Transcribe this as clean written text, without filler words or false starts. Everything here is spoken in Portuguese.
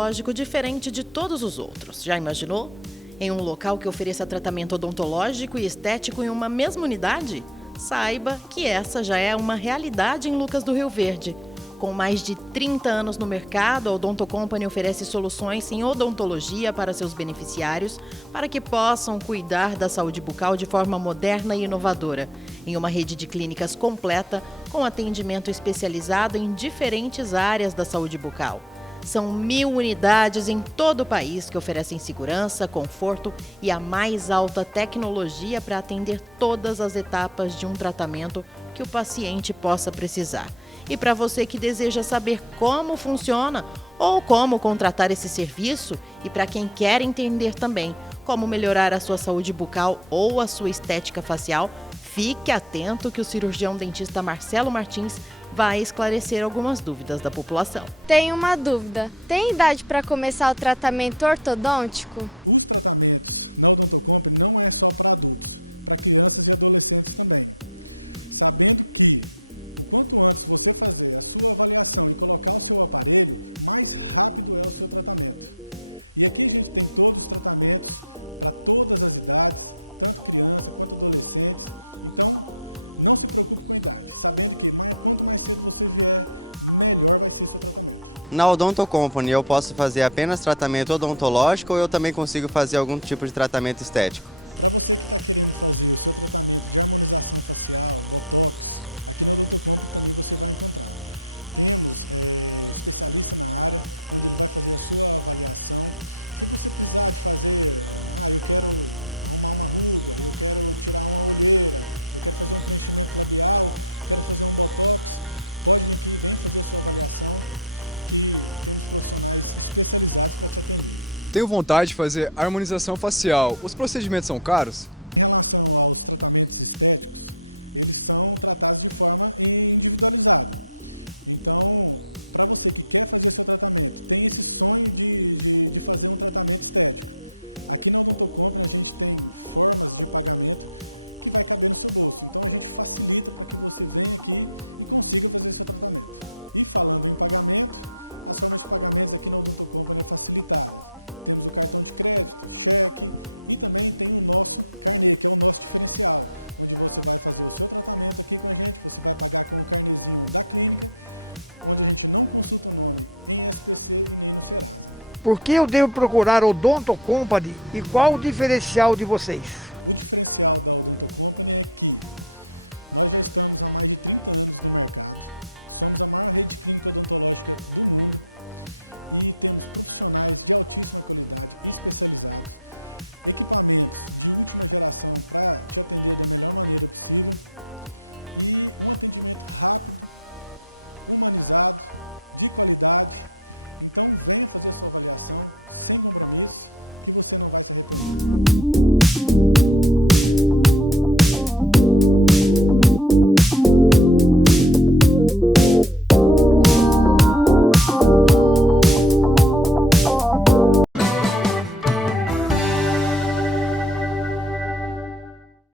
odontológico diferente de todos os outros. Já imaginou? Em um local que ofereça tratamento odontológico e estético em uma mesma unidade? Saiba que essa já é uma realidade em Lucas do Rio Verde. Com mais de 30 anos no mercado, a Odonto Company oferece soluções em odontologia para seus beneficiários para que possam cuidar da saúde bucal de forma moderna e inovadora, em uma rede de clínicas completa com atendimento especializado em diferentes áreas da saúde bucal. São 1.000 unidades em todo o país que oferecem segurança, conforto e a mais alta tecnologia para atender todas as etapas de um tratamento que o paciente possa precisar. E para você que deseja saber como funciona ou como contratar esse serviço, e para quem quer entender também como melhorar a sua saúde bucal ou a sua estética facial, fique atento que o cirurgião dentista Marcelo Martins vai esclarecer algumas dúvidas da população. Tenho uma dúvida. Tem idade para começar o tratamento ortodôntico? Na Odonto Company eu posso fazer apenas tratamento odontológico ou eu também consigo fazer algum tipo de tratamento estético? Tenho vontade de fazer harmonização facial. Os procedimentos são caros? Por que eu devo procurar Odonto Company e qual o diferencial de vocês?